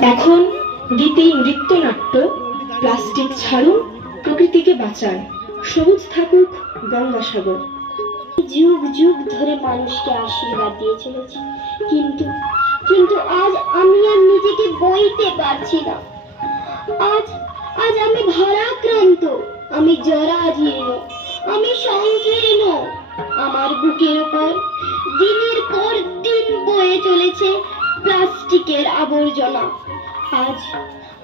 এখন গীতি নৃত্যনাট্য, প্লাস্টিক ছাড়ুন, প্রকৃতিকে বাঁচান, সবুজ থাকুক গঙ্গাসাগর। যুগ যুগ ধরে মানুষকে আশীর্বাদ দিয়ে চলেছে, কিন্তু কিন্তু আজ আমি আর নিজেকে বইতে পারছি না। আজ আজ আমি ভারাক্রান্ত, আমি জরাজীর্ণ, আমি সংকীর্ণ। আমার বুকের উপর দিনের পর দিন বয়ে চলেছে প্লাস্টিকের আবর্জনা। আজ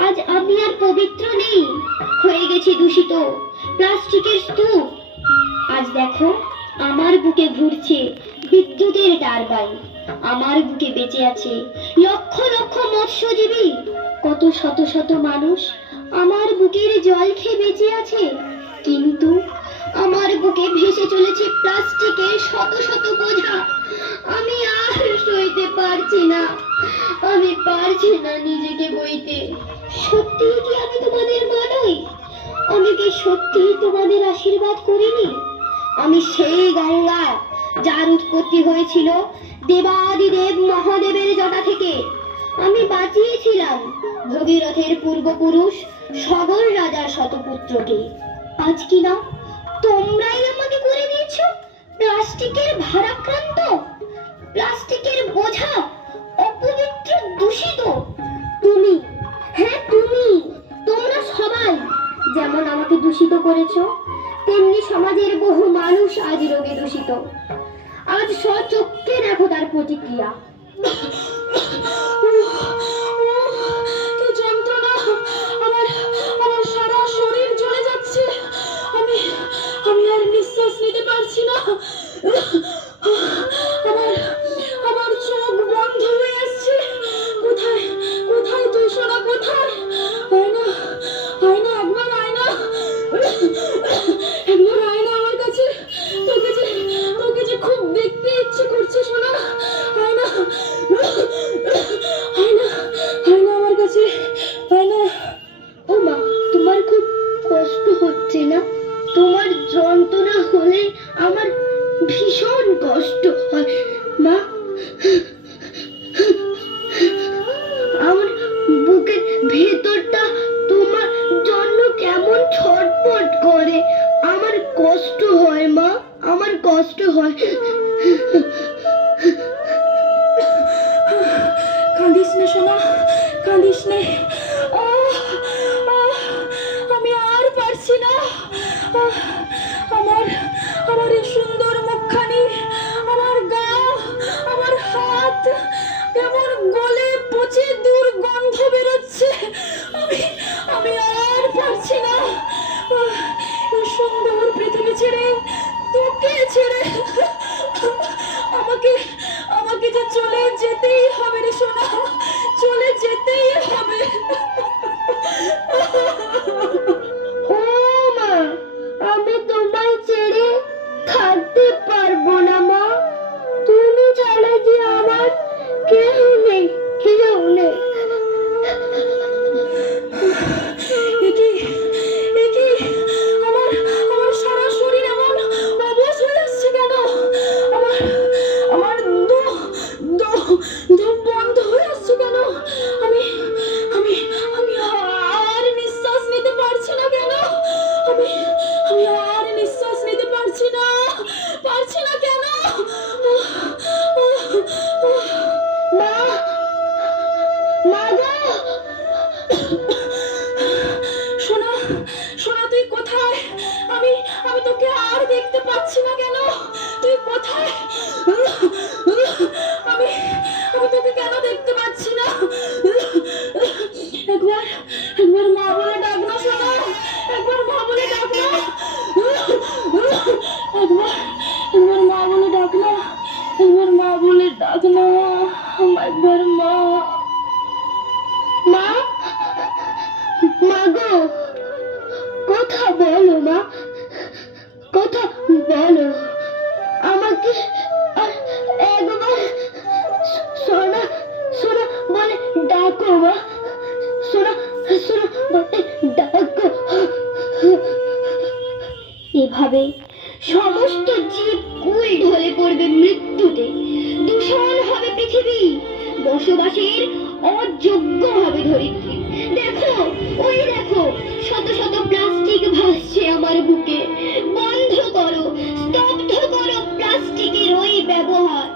আজ আমি আর পবিত্র নেই, হয়ে গেছি দূষিত প্লাস্টিকের স্তূপ। আজ দেখো আমার বুকে ঘুরছে বিদ্যুতের টারবাইন, আমার বুকে বেঁচে আছে লক্ষ লক্ষ মৎস্যজীবী, কত শত শত মানুষ আমার বুকের জল খেয়ে বেঁচে আছে। কিন্তু আমার বুকে ভেসে চলেছে প্লাস্টিকের শত শত বোঝা। আমি আর সইতে পারছি না, আমি পারছি না নিজেকে বইতে। সত্যি কি আমি তোমাদের মা নই? আমি কি সত্যি তোমাদের আশীর্বাদ করিনি? আমি সেই গঙ্গা যার উৎপত্তি হয়েছিল দেবাদিদেব মহাদেবের জটা থেকে। আমি বাঁচিয়েছিলাম ভগীরথের পূর্বপুরুষ সগর রাজার শতপুত্রকে। আজ কি না তোমরাই আমাকে করে দিয়েছ প্লাস্টিকের ভারাক্রান্ত, প্লাস্টিকের বোঝা, অপবিত্র, দূষিত। তুমি, হ্যাঁ তুমি, তোমরা সবাই যেমন আমাকে দূষিত করেছো, তেমনি সমাজের বহু মানুষ আজ রোগে দূষিত। আজ স্বচক্ষে দেখো তার প্রতিক্রিয়া। কি যন্ত্রণা! আমার আমার সারা শরীর জ্বলে যাচ্ছে। আমি আমি আর নিঃশ্বাস নিতে পারছি না। আমার আমার চোখ বন্ধ হয়ে আসছে। কোথায় কোথায় তুই সোনা, কোথায়? আয়না আয়না, একবার আয়না, একবার আয়না আমার কাছে। তোকে যে খুব দেখতে ইচ্ছে করছে সোনা। আয়না আয়না আয়না আমার কাছে, আয়না। ও মা, তোমার খুব কষ্ট হচ্ছে না? তোমার যন্ত্রণা হলে আমার ভীষণ কষ্ট হয় মা। আমার বুকের ভেতরটা তোমার জন্য কেমন ছটফট করে। আমার কষ্ট হয় মা, আমার কষ্ট হয়। কাঁদিস না সোনা, কাঁদিস নে। আমি আর পারছি না। আমার আমার এই সুন্দর মুখখানি, আমার গা, আমার হাত কেমন গলে পচে দুর্গন্ধ বেরোচ্ছে। আমি আমি আর পারছি না। এই সুন্দর পৃথিবী ছেড়ে, তোকে ছেড়ে আমাকে আমাকে যে চলে যেতেই হবে রে সোনা, চলে যেতেই হবে। ও মা, আমি তোমায় ছেড়ে থাকতে পারবো না মা। তুমি ছাড়া যে আমার কেউ নেই, কেউ নেই। আমার আমার সারা শরীর এমন অবশ হয়ে আসছে কেন? আমার আমার দম বন্ধ হয়ে আসছে কেন? আমি আমি আমি আর নিঃশ্বাস নিতে পারছি না কেন? আমি আমি আর নিঃশ্বাস নিতে পারছি না কেন? মা, মা গো! সোনা, সোনা তুই কোথায়? আমি আমি তোকে আর দেখতে পাচ্ছি না কেন? তুই কোথায়? আমি আমি তোকে কেন দেখতে পাচ্ছি না? একবার একবার মা বলে ডাক না সোনা, একবার মা বলে ডাক না। একবার একবার মা বলে ডাক না, একবার মা বলে ডাক না। একবার মা, মা, মা গো, কথা বলো মা, কথা বলো আমাকে। একবার সোনা সোনা বলে ডাকো মা, সোনা সোনা বলে ডাকো। এভাবে সমস্ত জীব কুল ঢলে পড়বে মৃত্যুতে, দূষণ হবে পৃথিবী, বসবাসের অযোগ্য হবে ধরিত্রী, দেখো, ওই দেখো, শত শত প্লাস্টিক ভাসছে আমার বুকে। বন্ধ করো, স্তব্ধ করো প্লাস্টিকের ওই ব্যবহার।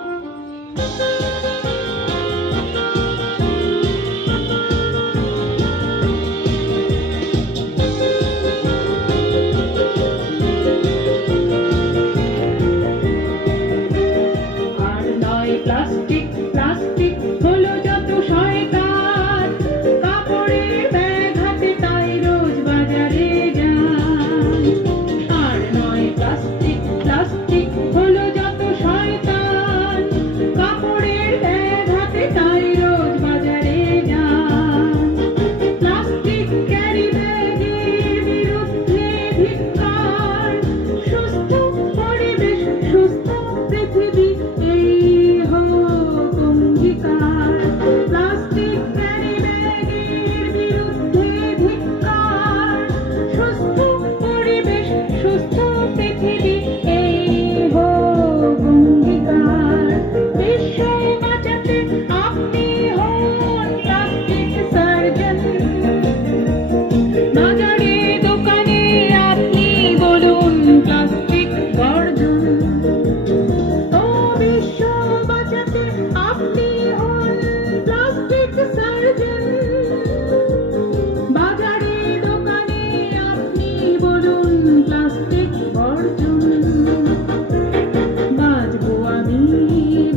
আর নয় প্লাস্টিক, প্লাস্টিক হলো যত শয়তান, কাপড়ের ব্যাগ হাতে তাই রোজ বাজারে যান। আর নয় প্লাস্টিক, প্লাস্টিক হলো যত শয়তান, কাপড়ের ব্যাগ হাতে তাই রোজ বাজারে যান। প্লাস্টিক ক্যারি ব্যাগের বিরুদ্ধে ধিক্কার, সুস্থ পরিবেশ সুস্থ পৃথিবী এই হোক অঙ্গীকার। প্লাস্টিক ক্যারি ব্যাগের বিরুদ্ধে ধিক্কার, সুস্থ পরিবেশ সুস্থ পৃথিবী এই হোক অঙ্গীকার। বিশ্ব বাঁচাতে আপনি হন প্লাস্টিক সার্জন, বাজারে দোকানে আপনি বলুন প্লাস্টিক বর্জন। ও বিশ্ব বাঁচাতে আপনি হন প্লাস্টিক সার্জন, বাজারে দোকানে আপনি বলুন প্লাস্টিক বর্জন। বাঁচবো আমি,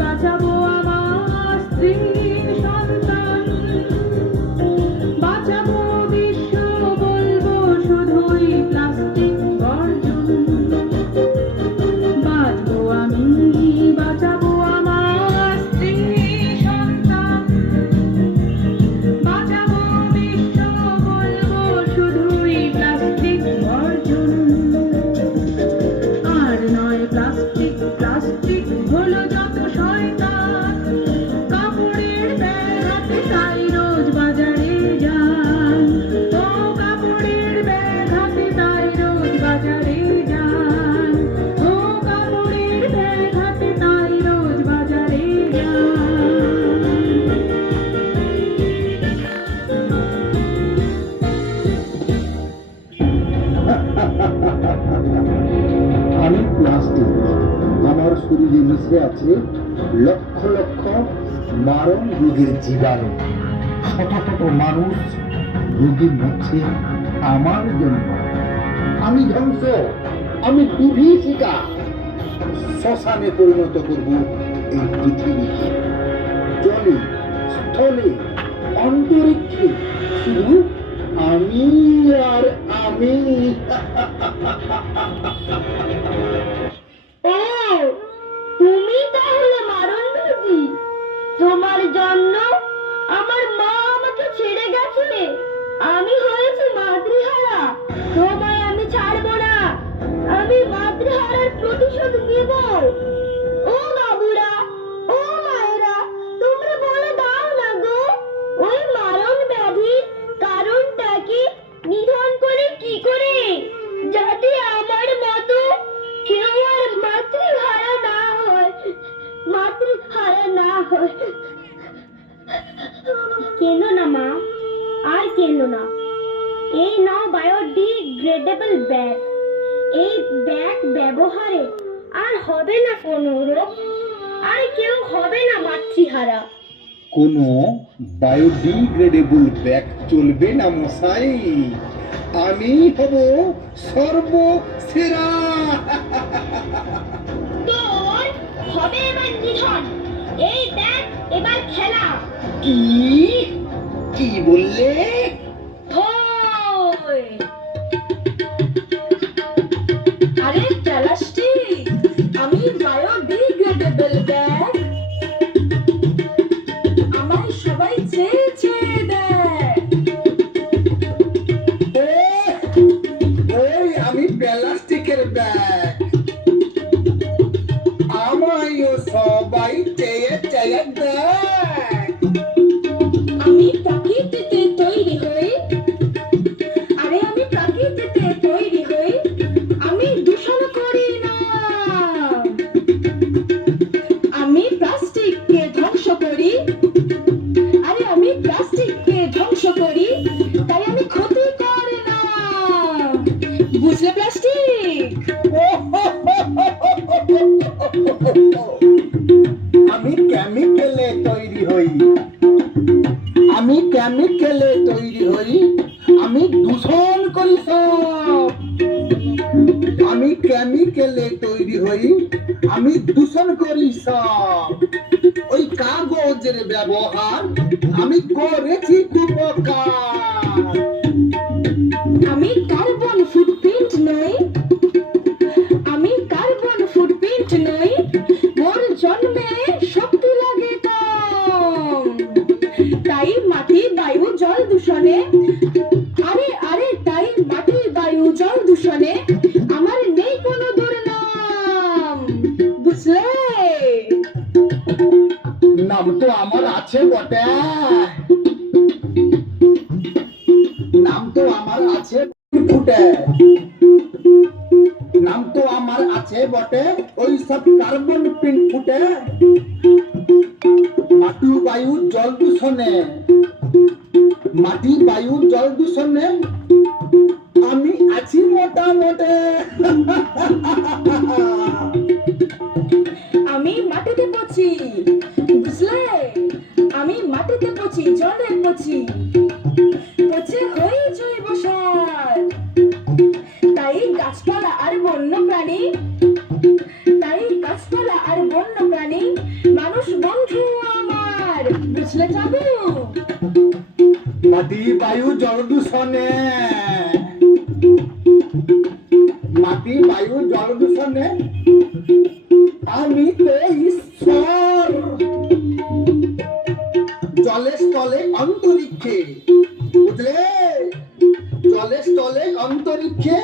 বাঁচাবো আমার স্ত্রী সন্তান, বাঁচাবো বিশ্ব বলবো শুধুই প্লাস্টিক বর্জন। বাঁচবো আমি, বাঁচাবো আমার স্ত্রী সন্তান, বাঁচাবো বিশ্ব বলবো শুধুই প্লাস্টিক বর্জন। আর নয় প্লাস্টিক, প্লাস্টিক হলো যত শয়তান, কাপড়ের ব্যাগ হাতে তাই রোজ বাজারে যান। ও কাপড়ের ব্যাগ হাতে তাই রোজ বাজারে যান। ও কাপড়ের ব্যাগ হাতে তাই রোজ বাজারে আমি প্লাস্টিক, আমার শরীরে মিশে আছে লক্ষ লক্ষ মারণ রোগের জীবাণু। শত শত মানুষ রোগী মরছে আমার জন্য। আমি ধ্বংস, আমি বিভীষিকা। শ্মশানে পরিণত করব এই পৃথিবীকে। জলে, স্থলে, অন্তরিক্ষে শুধু আমি আর আমি। ও, তুমি তাহলে মারণবাজি? তোমার জন্য আমার মা আমাকে ছেড়ে গেছে, আমি হয়েছি মাতৃহারা। তোমায় আমি ছাড়বো না, আমি মাতৃহারার প্রতিশোধ নেব। ও বাবুরা, ও মায়েরা, তোমরা বলে দাও না গো, ওই মারণ ব্যাধির কারণটা কি, নিধন করে কি করে, যাতে আমার মতো কেউ আর মাতৃহারা না হয়, মাতৃহারা না হয়। কেন না মা, আর কেন না। এই নাও বায়োডিগ্রেডেবল ব্যাগ। এই ব্যাগ ব্যবহারে আর হবে না কোনো রোগ, আর কেউ হবে না মাতৃহারা। কোনো বায়োডিগ্রেডেবল ব্যাগ চলবে না মশাই, আমি হব সর্বসেরা। তোর হবে এবার নিধন, এই ব্যাগ এবার খেলা। কি কি বললে? হয়। আরে প্লাস্টিক, আমি বায়োডিগ্রেডেবল ব্যাগ, আমায় সবাই চেয়ে চেয়ে দেয়। ওই আমি প্লাস্টিকের ব্যাগ, আমায়ও সবাই চেয়ে চেয়ে দেয়। আমি প্রকৃতিতে তৈরি ধ্বংস করি, তাই আমি ক্ষতি করে না। বুঝলে প্লাস্টিক? আমি কেমিক্যালে তৈরি হই, আমি কেমিক্যালে তৈরি হই, আমি দূষণ করি সব। আমি কেমিক্যালে তৈরি হই, আমি দূষণ করি সব। ওই কাগজের ব্যবহার আমি করেছি উপকার। আমি কার্বন ফুটপ্রিন্ট নই, আমি কার্বন ফুটপ্রিন্ট নই, মোর জন্মে শক্তি লাগে কম। তাই মাটি বায়ু জল দূষণে, আরে আরে তাই মাটি বায়ু জল দূষণে আমার নেই কোনো দুর্নাম। বুঝলে? নাম তো আমার আছে বটে, নাম তো আমার আছে ফুটে, নাম তো আমার আছে বটে, ওই সব কার্বন প্রিন্ট ফুটে। মাটি বায়ু জল দূষণে, মাটি বায়ু জল দূষণে আমি আছি মোটামুটি। আমি মাটিতে পচি, বুঝলে? আমি মাটিতে পচি, জলে পচি, পচে হই জৈব সার। তাই গাছপালা আর বন্য প্রাণী, তাই গাছপালা আর বন্য প্রাণী মানুষ বন্ধু আমার। বুঝলে চাঁদু? মাটি বায়ু জল দূষণে, মাটি বায়ু জল দূষণে আমি তো ঈশ্বর। জলে স্থলে অন্তরিক্ষে, বুঝলে? জলে স্থলে অন্তরিক্ষে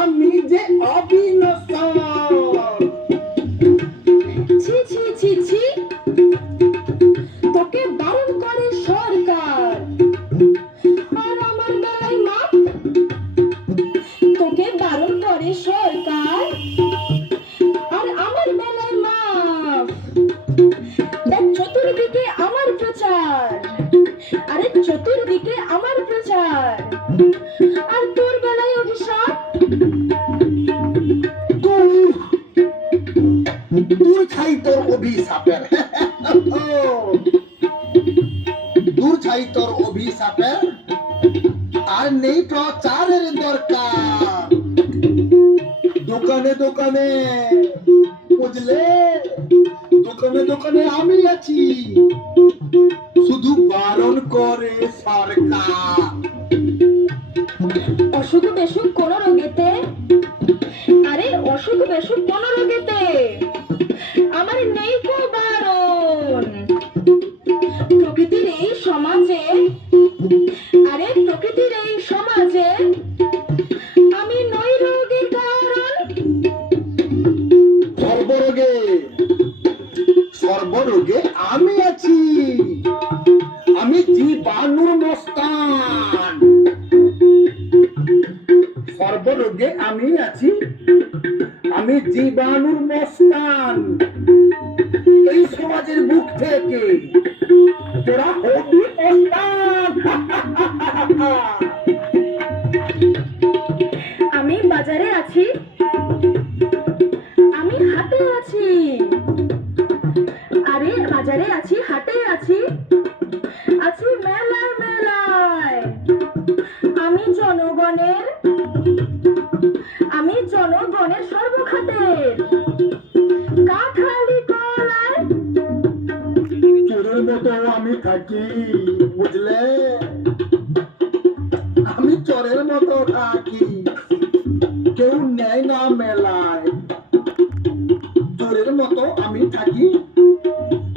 আমি যে অবিনশ্বর। ছি ছি ছি ছি, তোকে বারণ করে সরকার, আর আমার বেলায় মাপ। তোকে বারণ করে সরকার, আর আমার বেলায় মাপ। দেখ চতুর্দিকে আমার প্রচার, আরে চতুর্দিকে আমার প্রচার, আর তোর বেলায় অভিশাপ। দূর ছাই তোর অভিশাপের, দূর ছাই তোর অভিশাপের, আর নেই প্রচারের দরকার। দোকানে দোকানে, বুঝলে? দোকানে দোকানে আমি আছি, শুধু বারণ করে সরকার। অসুখ বেসুখ কোন রোগেতে, আরে অসুখ বেসুখ কোন রোগেতে আমার নেই কো বারণ। প্রকৃতির এই সমাজে, আরে প্রকৃতির এই সমাজে আমি নই রোগের কারণ। সর্বরোগে, সর্বরোগে আমি আছি, আমি জীবাণুর মস্তান। সর্বরোগে আমি আছি, আমি জীবাণুর মস্তান। এই সমাজের বুক থেকে তোরা হবি মস্তান। আমি বাজারে আছি, আমি হাটে আছি, আরে বাজারে আছি, হাটে আছি, আছি মেলায় মেলায়। আমি জনগণের, আমি জনগণের সর্বখাতের কাঠালি কলায়। চোরের মতো আমি থাকি, বুঝলে? আমি চোরের মতো থাকি, কেউ নেয় না মেলায়। চোরের মতো আমি থাকি,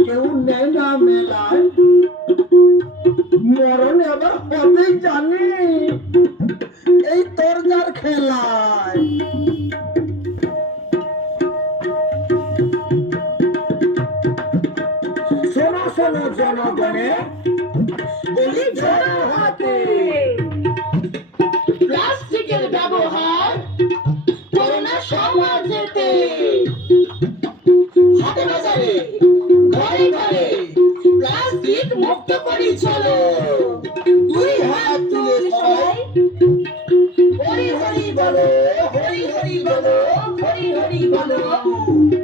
কেউ নেয় না মেলায়। মরণ এবার হবে জানি এই তোর যার খেলায়। শোনো শোনো জনগণে, বলি জড়ো হাতে, প্লাস্টিকের ব্যবহার করো না সমাজেতে। হাটে বাজারে, ঘরে ঘরে প্লাস্টিক মুক্ত করি চলো। হরি হরি বলো, হরি হরি বলো, হরি হরি বলো।